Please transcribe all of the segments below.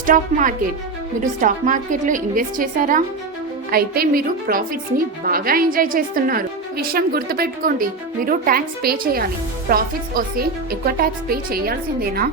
Stock market. మీరు stock మార్కెట్లో invest చేశారా? అయితే మీరు ప్రాఫిట్స్ని బాగా ఎంజాయ్ చేస్తున్నారు. విషయం గుర్తుపెట్టుకోండి, మీరు ట్యాక్స్ పే చేయాలి. ప్రాఫిట్స్ వస్తే ఎక్కువ ట్యాక్స్ పే చేయాల్సిందేనా?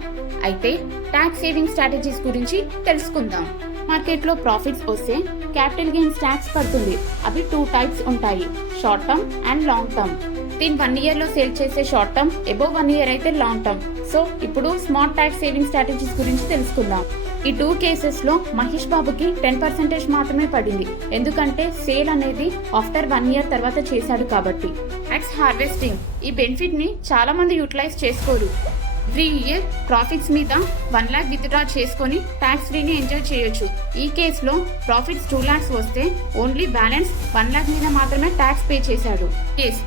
అయితే ట్యాక్స్ సేవింగ్ స్ట్రాటజీస్ గురించి తెలుసుకుందాం. మార్కెట్లో ప్రాఫిట్స్ వస్తే క్యాపిటల్ గెయిన్స్ ట్యాక్స్ పడుతుంది. అవి 2 టైప్స్ ఉంటాయి, short term and long term. దీని 1 year లో సేల్ చేసే షార్ట్ టర్మ్, అబోవ్ 1 year అయితే లాంగ్ టర్మ్. సో ఇప్పుడు స్మార్ట్ ట్యాక్స్ సేవింగ్ స్ట్రాటజీస్ గురించి తెలుసుకుందాం. ఈ 2 కేసెస్లో మహేష్ బాబుకి 10% మాత్రమే పడింది. ఎందుకంటే సేల్ అనేది ఆఫ్టర్ 1 year తర్వాత చేశాడు కాబట్టి. ట్యాక్స్ హార్వెస్టింగ్, ఈ బెనిఫిట్ని చాలా మంది యూటిలైజ్ చేసుకోరు. ఎవ్రీ ఇయర్ ప్రాఫిట్స్ మీద 1 lakh విత్డ్రా చేసుకొని ట్యాక్స్ ఫ్రీని ఎంజాయ్ చేయొచ్చు. ఈ కేసులో ప్రాఫిట్స్ 2 lakhs వస్తే ఓన్లీ బ్యాలెన్స్ 1 lakh మీద మాత్రమే ట్యాక్స్ పే చేశాడు. కేస్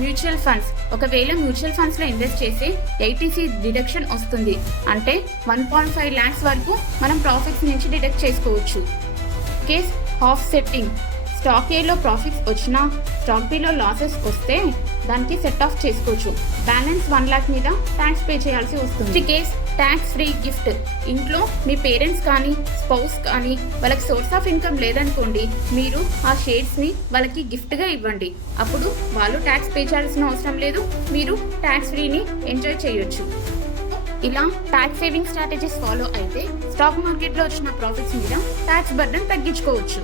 మ్యూచువల్ ఫండ్స్, ఒకవేళ మ్యూచువల్ ఫండ్స్లో ఇన్వెస్ట్ చేసి 80C డిడక్షన్ వస్తుంది. అంటే 1.5 lakhs వరకు మనం ప్రాఫిట్స్ నుంచి డిడక్ట్ చేసుకోవచ్చు. కేస్ ఆఫ్ సెట్టింగ్, స్టాక్ ఏలో ప్రాఫిట్స్ వచ్చినా స్టాక్ బిలో లాసెస్ వస్తే దానికి సెట్ ఆఫ్ చేసుకోవచ్చు. బ్యాలెన్స్ 1 lakh మీద ట్యాక్స్ పే చేయాల్సి వస్తుంది. కేస్ ట్యాక్స్ ఫ్రీ గిఫ్ట్, ఇంట్లో మీ పేరెంట్స్ కానీ స్పౌస్ కానీ వాళ్ళకి సోర్స్ ఆఫ్ ఇన్కమ్ లేదనుకోండి, మీరు ఆ షేర్స్ని వాళ్ళకి గిఫ్ట్గా ఇవ్వండి. అప్పుడు వాళ్ళు ట్యాక్స్ పే చేయాల్సిన అవసరం లేదు, మీరు ట్యాక్స్ ఫ్రీని ఎంజాయ్ చేయొచ్చు. ఇలా ట్యాక్స్ సేవింగ్ స్ట్రాటజీస్ ఫాలో అయితే స్టాక్ మార్కెట్లో వచ్చిన ప్రాఫిట్స్ మీద ట్యాక్స్ బర్డెన్ తగ్గించుకోవచ్చు.